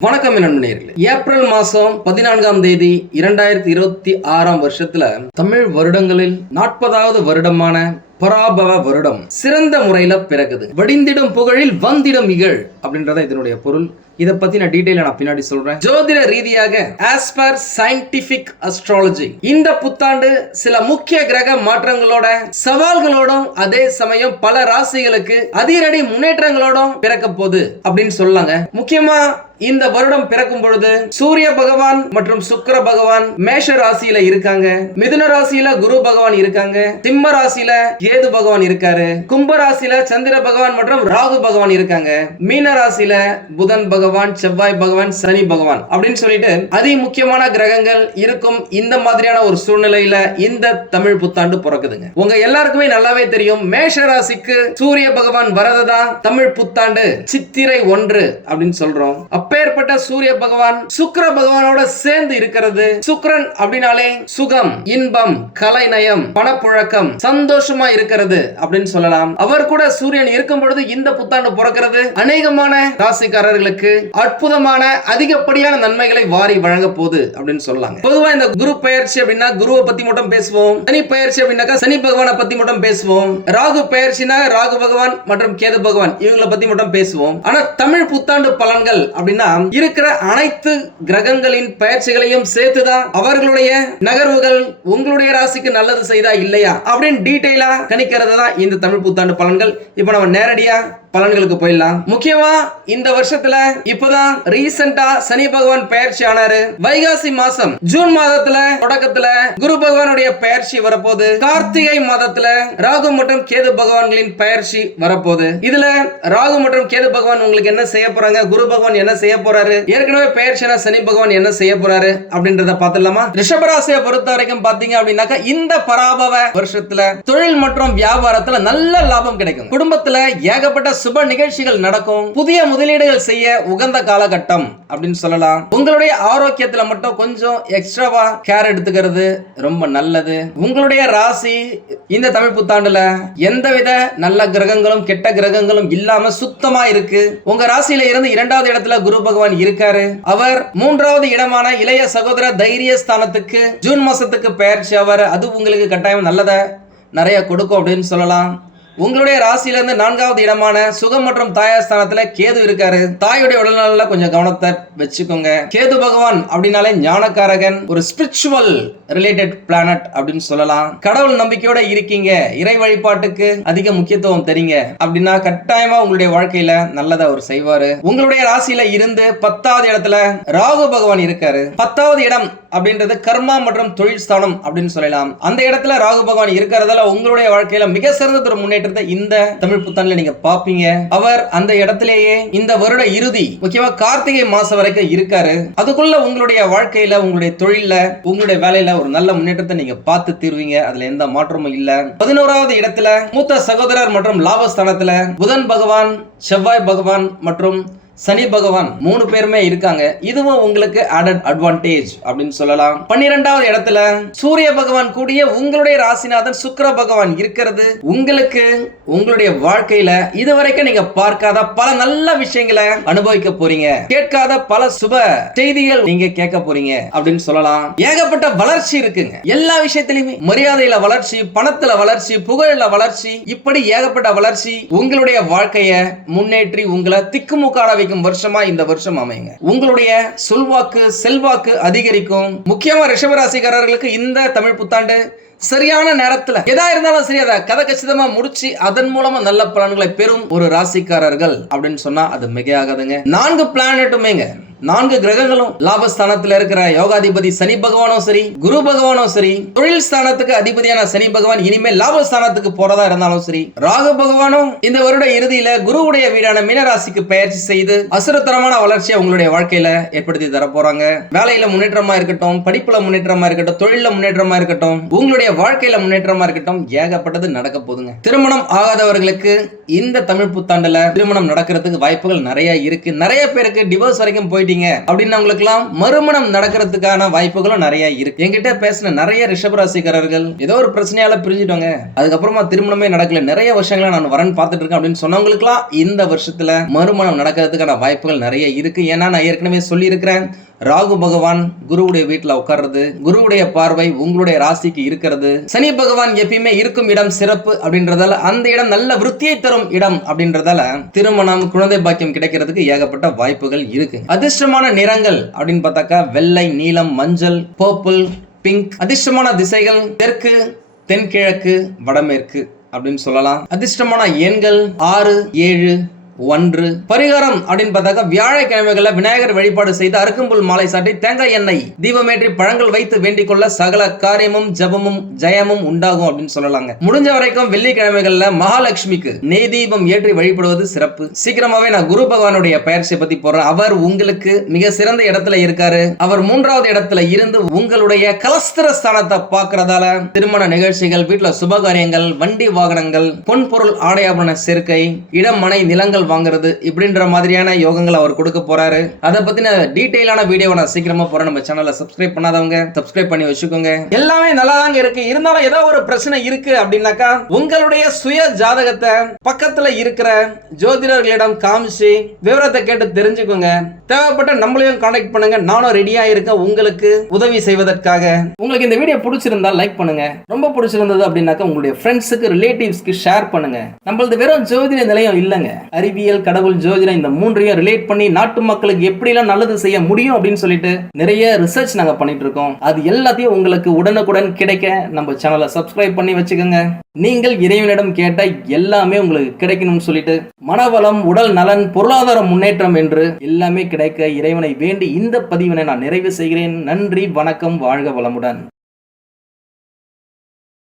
வணக்கம் நண்பர்களே. ஏப்ரல் மாசம் 14ஆம் தேதி 2026 வருஷத்துல தமிழ் வருடங்களில் 40வது வருடமான பராபவ வருடம் சிறந்த முறையில பிறகுது. வடிந்திடும் புகழில் வந்திடும் இகழ் அப்படின்றத இதனுடைய பொருள். இத பத்தி நான் டீடைலா பின்னாடி சொல்றேன். ஜோதிட ரீதியாக ஆஸ் பர் சயின்டிபிக் அஸ்ட்ராலஜி இந்த புத்தாண்டு சில முக்கிய கிரக மாற்றங்களோட சவால்களோடும் அதே சமயம் பல ராசிகளுக்கு அதிரடி முன்னேற்றங்களோடும் பிறக்க போகுது அப்படின்னு சொல்லாங்க. முக்கியமா இந்த வருடம் பிறக்கும் பொழுது சூரிய பகவான் மற்றும் சுக்கிர பகவான் மேஷ ராசியில இருக்காங்க, மிதுன ராசியில குரு பகவான் இருக்காங்க, சிம்ம ராசியில கேது பகவான் இருக்காரு, கும்ப ராசியில சந்திர பகவான் மற்றும் ராகு பகவான் இருக்காங்க, மீன ராசியில புதன் பகவான், செவ்வாய் பகவான், சனி பகவான் அப்படின்னு சொல்லிட்டு அதி முக்கியமான கிரகங்கள் இருக்கும். இந்த மாதிரியான ஒரு சூழ்நிலையில இந்த தமிழ் புத்தாண்டு பிறக்குதுங்க. உங்க எல்லாருக்குமே நல்லாவே தெரியும், மேஷ ராசிக்கு சூரிய பகவான் வரதுதான் தமிழ் புத்தாண்டு சித்திரை 1 அப்படின்னு சொல்றோம். அப்பேற்பட்ட சூரிய பகவான் சுக்கிர பகவானோட சேர்ந்து இருக்கிறது. சுக்கிரன் அப்படினாலே சுகம், இன்பம், கலைநயம், பணப்புழக்கம், சந்தோஷமா இருக்கிறது அப்படின்னு சொல்லலாம். அவர் கூட சூரியன் இருக்கும் பொழுது இந்த புத்தாண்டு பிறக்கிறது அநேகமான ராசிக்காரர்களுக்கு அற்புதமான அதிகப்படியான நன்மைகளை வாரி வழங்க போகுது அப்படின்னு சொல்லலாம். பொதுவா இந்த குரு பெயர்ச்சி அப்படின்னா குருவை பத்தி மட்டும் பேசுவோம். சனி பெயர்ச்சி அப்படின்னாக்கா சனி பகவானை பத்தி மட்டும் பேசுவோம். ராகு பெயர்ச்சினா ராகு பகவான் மற்றும் கேது பகவான் இவங்களை பத்தி மட்டும் பேசுவோம். ஆனா தமிழ் புத்தாண்டு பலன்கள் அப்படின்னா இருக்கிற அனைத்து கிரகங்களின் பயிற்சிகளையும் சேர்த்துதான் அவர்களுடைய நகர்வுகள் உங்களுடைய ராசிக்கு நல்லது செய்தா இல்லையா அப்படின்னு டீடைலா கணிக்கிறது தான் இந்த தமிழ் புத்தாண்டு பலன்கள். இப்ப நம்ம நேரடியா பலன்களுக்கு போயிடலாம். முக்கியமா இந்த வருஷத்துல இப்பதான் ரீசெண்டா சனி பகவான் பெயர்ச்சி ஆனாரு. வைகாசி மாசம் ஜூன் மாதத்துல தொடக்கத்துல குரு பகவானுடைய பெயர்ச்சி வரப்போகுது. கார்த்திகை மாதத்துல ராகு மற்றும் கேது பகவான்களின் பெயர்ச்சி வரப்போகுது. இதுல ராகு மற்றும் கேது பகவான் உங்களுக்கு என்ன செய்ய போறாங்க, குரு பகவான் என்ன செய்ய போறாரு, ஏற்கனவே பெயர்ச்சியான சனி பகவான் என்ன செய்ய போறாரு அப்படின்றத பார்த்தலாமா. ரிஷபராசியை பொறுத்த வரைக்கும் பாத்தீங்க அப்படின்னாக்கா இந்த பராபவ வருஷத்துல தொழில் மற்றும் வியாபாரத்துல நல்ல லாபம் கிடைக்கும். குடும்பத்துல ஏகப்பட்ட சுப நிகழ்ச்சிகள் நடக்கும். புதிய முதலீடுகள் செய்ய உகந்த காலகட்டம் அப்படின்னு சொல்லலாம். உங்களுடைய ஆரோக்கியத்துல மட்டும் கொஞ்சம் எக்ஸ்ட்ராவா கேர் எடுத்துக்கிறது ரொம்ப நல்லது. உங்களுடைய ராசி இந்த தமிழ் புத்தாண்டுல எந்தவித நல்ல கிரகங்களும் கெட்ட கிரகங்களும் இல்லாம சுத்தமா இருக்கு. உங்க ராசியில இருந்து 2வது இடத்துல குரு பகவான் இருக்காரு. அவர் 3வது இடமான இளைய சகோதர தைரிய ஸ்தானத்துக்கு ஜூன் மாசத்துக்கு பெயர்ச்சி ஆவார். அது உங்களுக்கு கட்டாயம் நல்லதை நிறைய கொடுக்கும் அப்படின்னு சொல்லலாம். உங்களுடைய ராசியில இருந்து 4வது இடமான சுகம் மற்றும் தாயாஸ்தானத்துல கேது இருக்காரு. தாயுடைய உடல்நல கொஞ்சம் கவனத்தை வச்சுக்கோங்க. கேது பகவான் அப்படின்னாலே ஞானக்காரகன், ஒரு ஸ்பிரிச்சுவல் ரிலேட்டட் பிளானட் அப்படின்னு சொல்லலாம். கடவுள் நம்பிக்கையோட இருக்கீங்க, இறை வழிபாட்டுக்கு அதிக முக்கியத்துவம் தரீங்க அப்படின்னா கட்டாயமா உங்களுடைய வாழ்க்கையில நல்லதை அவர் செய்வாரு. உங்களுடைய ராசியில இருந்து 10வது இடத்துல ராகு பகவான் இருக்காரு. 10வது இடம் அப்படின்றது கர்மா மற்றும் தொழில் ஸ்தானம் அப்படின்னு சொல்லலாம். அந்த இடத்துல ராகு பகவான் இருக்கிறதால உங்களுடைய வாழ்க்கையில மிக சிறந்த ஒரு முன்னேற்றம் இந்த தமிழ் புத்தாண்டுல நீங்க பாப்பீங்க. அவர் அந்த இடத்திலேயே இந்த வருட இறுதி முக்கியமா கார்த்திகை மாசம் வரைக்கும் இருக்காரு. அதுக்குள்ள உங்களுடைய வாழ்க்கையில உங்களுடைய தொழில உங்களுடைய வேலையில ஒரு நல்ல முன்னேற்றத்தை நீங்க பார்த்து தீர்வீங்க. அதுல எந்த மாற்றமும் இல்ல. 11வது இடத்துல மூத்த சகோதரர் மற்றும் லாபஸ்தானத்துல புதன் பகவான், செவ்வாய் பகவான் மற்றும் சனி பகவான் 3 பேருமே இருக்காங்க. இதுவும் உங்களுக்கு ஆடட் அட்வான்டேஜ் அப்படின்னு சொல்லலாம். 12வது இடத்துல சூரிய பகவான் கூடிய உங்களுடைய ராசிநாதன் சுக்கிர பகவான் இருக்கிறது உங்களுக்கு உங்களுடைய வாழ்க்கையில இதுவரைக்கும் நீங்க பார்க்காத பல நல்ல விஷயங்களை அனுபவிக்க போறீங்க. கேட்காத பல சுப செய்திகள் நீங்க கேட்க போறீங்க அப்படின்னு சொல்லலாம். ஏகப்பட்ட வளர்ச்சி இருக்குங்க. எல்லா விஷயத்திலுமே மரியாதையில வளர்ச்சி, பணத்துல வளர்ச்சி, புகழில வளர்ச்சி, இப்படி ஏகப்பட்ட வளர்ச்சி உங்களுடைய வாழ்க்கைய முன்னேற்றி உங்களை திக்குமுக்காட வருஷமா இந்த வருஷம் அமையுங்க. உங்களுடைய சொல்வாக்கு செல்வாக்கு அதிகரிக்கும். முக்கியமா ரிஷபராசிக்காரர்களுக்கு இந்த தமிழ் புத்தாண்டு சரியான நேரத்துல எதா இருந்தாலும் சரி அதை கதை கச்சிதமா முடிச்சு அதன் மூலமா நல்ல பலன்களை பெறும் ஒரு ராசிக்காரர்கள் அப்படின்னு சொன்னா அது மிக ஆகாதுங்க. 4 பிளானட்டுமேங்க, 4 கிரகங்களும் லாபஸ்தானத்துல இருக்கிற யோகாதிபதி சனி பகவானும் சரி, குரு பகவானும் சரி, தொழில் ஸ்தானத்துக்கு அதிபதியான சனி பகவான் இனிமேல் லாபஸ்தானத்துக்கு போறதா இருந்தாலும் சரி, ராகு பகவானும் இந்த வருட இறுதியில குருவுடைய வீடான மீனராசிக்கு பயிற்சி செய்து அசுரத்தரமான வளர்ச்சியை உங்களுடைய வாழ்க்கையில ஏற்படுத்தி தர போறாங்க. வேலையில முன்னேற்றமா இருக்கட்டும், படிப்புல முன்னேற்றமா இருக்கட்டும், தொழில முன்னேற்றமா இருக்கட்டும், உங்களுடைய வாழ்க்கையில முன்னேற்றமா இருக்கட்டும், ஏகப்பட்டது நடக்க போதுங்க. திருமணம் ஆகாதவர்களுக்கு இந்த தமிழ் புத்தாண்டுல திருமணம் நடக்கிறதுக்கு வாய்ப்புகள் நிறைய இருக்கு. நிறைய பேருக்கு டிவோர்ஸ் வரைக்கும் போயிட்டு போயிட்டீங்க அப்படின்னவங்களுக்கு எல்லாம் மறுமணம் நடக்கிறதுக்கான வாய்ப்புகளும் நிறைய இருக்கு. என்கிட்ட பேசின நிறைய ரிஷபராசிக்காரர்கள் ஏதோ ஒரு பிரச்சனையால பிரிஞ்சுட்டாங்க, அதுக்கப்புறமா திருமணமே நடக்கல, நிறைய வருஷங்களா நான் வரன் பார்த்துட்டு இருக்கேன் அப்படின்னு சொன்னவங்களுக்கு எல்லாம் இந்த வருஷத்துல மறுமணம் நடக்கிறதுக்கான வாய்ப்புகள் நிறைய இருக்கு. ஏன்னா நான் ஏற்கனவே சொல்லி இருக்கிறேன், ராகு பகவான் குருவுடைய வீட்டுல உட்கார்றது, குருவுடைய பார்வை உங்களுடைய ராசிக்கு இருக்கிறது, சனி பகவான் எப்பயுமே இருக்கும் இடம் சிறப்பு அப்படின்றதால அந்த இடம் நல்ல விருத்தியை தரும் இடம் அப்படின்றதால திருமணம் குழந்தை பாக்கியம் கிடைக்கிறதுக்கு ஏகப்பட்ட வாய்ப்புகள் இருக்கு. அதிர்ஷ்டமான நிறங்கள் அப்படின்னு பார்த்தாக்கா வெள்ளை, நீலம், மஞ்சள், பர்பிள், பிங்க். அதிர்ஷ்டமான திசைகள் தெற்கு, தென்கிழக்கு, வடமேற்கு அப்படின்னு சொல்லலாம். அதிர்ஷ்டமான எண்கள் 6, 7, 1. பரிகாரம் அப்படின்னு பார்த்தாக்க வியாழக்கிழமைகள்ல விநாயகர் வழிபாடு செய்து அருகம்புல் மாலை சாட்டி தேங்காய் எண்ணெய் தீபமேற்றி பழங்கள் வைத்து வேண்டிக் கொள்ள சகல காரியமும் ஜபமும் ஜெயமும் உண்டாகும் அப்படின்னு சொல்லலாங்க. முடிஞ்ச வரைக்கும் வெள்ளிக்கிழமைகள்ல மகாலட்சுமிக்கு நெய் தீபம் ஏற்றி வழிபடுவது சிறப்பு. சீக்கிரமாவே நான் குரு பகவானுடைய பயிற்சியை பத்தி போறேன். அவர் உங்களுக்கு மிக சிறந்த இடத்துல இருக்காரு. அவர் 3வது இடத்துல இருந்து உங்களுடைய கலஸ்திர ஸ்தானத்தை பார்க்கறதால திருமண நிகழ்ச்சிகள், வீட்டுல சுபகாரியங்கள், வண்டி வாகனங்கள், பொன் பொருள் ஆடையாபரண சேர்க்கை, இடம் மனை நிலங்கள் வாங்குறது இப்படின்ற மாதிரியான யோகங்கள் அவர் கொடுக்க போறாரு. அதை பத்தின டீடைலான வீடியோ நான் சீக்கிரமா போறேன். நம்ம சேனலை சப்ஸ்கிரைப் பண்ணாதவங்க சப்ஸ்கிரைப் பண்ணி வச்சுக்கோங்க. எல்லாமே நல்லா தாங்க இருக்கு. இருந்தாலும் ஏதோ ஒரு பிரச்சனை இருக்கு அப்படின்னாக்கா உங்களுடைய சுய ஜாதகத்தை பக்கத்துல இருக்கிற ஜோதிடர்களிடம் காமிச்சு விவரத்தை கேட்டு தெரிஞ்சுக்கோங்க. தேவைப்பட்ட நம்மளையும் கான்டாக்ட் பண்ணுங்க. நானும் ரெடியா இருக்கேன் உங்களுக்கு உதவி செய்வதற்காக. உங்களுக்கு இந்த வீடியோ பிடிச்சிருந்தா லைக் பண்ணுங்க. ரொம்ப பிடிச்சிருந்தது அப்படின்னாக்கா உங்களுடைய ஃப்ரெண்ட்ஸுக்கு, ரிலேட்டிவ்ஸ்க்கு ஷேர் பண்ணுங்க. நம்மளது வெறும் ஜோதிட நிலையம் இல்லைங்க, அறிவியல், கடவுள், ஜோதிடம் இந்த மூன்றையும் ரிலேட் பண்ணி நாட்டு மக்களுக்கு எப்படி எல்லாம் நல்லது செய்ய முடியும் அப்படின்னு சொல்லிட்டு நிறைய ரிசர்ச் நாங்க பண்ணிட்டு இருக்கோம். அது எல்லாத்தையும் உங்களுக்கு உடனுக்குடன் கிடைக்க நம்ம சேனலை சப்ஸ்கிரைப் பண்ணி வச்சுக்கோங்க. நீங்கள் இறைவனிடம் கேட்ட எல்லாமே உங்களுக்கு கிடைக்கணும்னு சொல்லிட்டு மனவளம், உடல் நலன், பொருளாதார முன்னேற்றம் என்று எல்லாமே கிடைக்க இறைவனை வேண்டி இந்த பதிவினை நான் நிறைவு செய்கிறேன். நன்றி, வணக்கம், வாழ்க வளமுடன்.